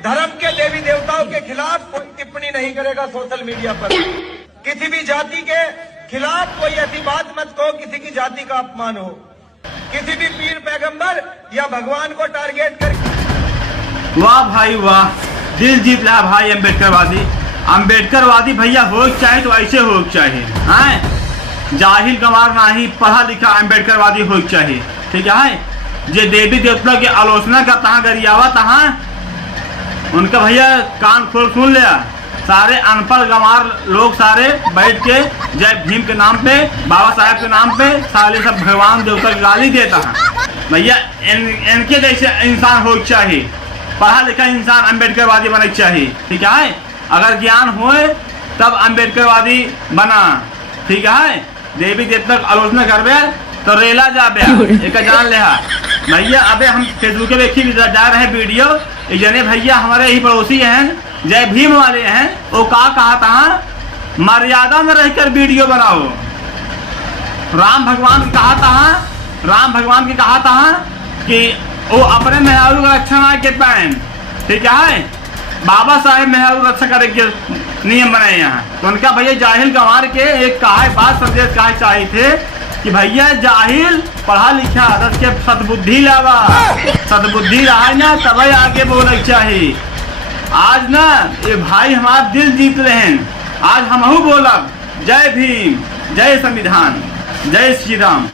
धर्म के देवी देवताओं के खिलाफ कोई टिप्पणी नहीं करेगा सोशल मीडिया पर। किसी भी जाति के खिलाफ कोई ऐसी बात मत कहो किसी की जाति का अपमान हो। किसी भी पीर पैगंबर या भगवान को टारगेट कर। वाह भाई वाह, दिल जीत रहा भाई अम्बेडकरवादी। अम्बेडकरवादी भैया हो चाहे तो ऐसे हो चाहिए, हैं जाहिल गंवार नहीं, पढ़ा लिखा अम्बेडकरवादी हो चाहिए। ठीक है, जे देवी देवता की आलोचना का तहाँ गरियावा तहाँ उनका भैया कान खोल सुन लिया। सारे अनपढ़ गंवार लोग सारे बैठ के जय भीम के नाम पे, बाबा साहेब के नाम पे सारे सब भगवान देवता की गाली देता है। भैया इनके जैसे इंसान हो चाहिए, पढ़ा लिखा इंसान अम्बेडकरवादी बनना चाहिए। ठीक है, अगर ज्ञान होए तब अम्बेडकरवादी बना। ठीक है, देवी देवता की आलोचना करबे तो रेला जाबे एक जान ले भैया। अबे हम फेसबुक पे देखी जा रहे वीडियो, जने भैया हमारे ही पड़ोसी हैं, जय भीम वाले हैं, वो कहा था मर्यादा में रहकर वीडियो बनाओ। राम भगवान की कहा था कि वो अपने मेहरारू का रक्षा ना के पाए। ठीक है, बाबा साहेब मेहरारू रक्षा करे के नियम बनाए यहाँ। तो उनका भैया जाहिल गंवार के एक बात संदेश चाहिए थे कि भैया जाहिल पढ़ा लिखा रस के सद्बुद्धि लावा, सद्बुद्धि रहा ना तब आगे बोलना चाहिए। आज ना ये भाई हमारा दिल जीत रहे हैं। आज हमहू बोलब जय भीम, जय संविधान, जय श्री राम।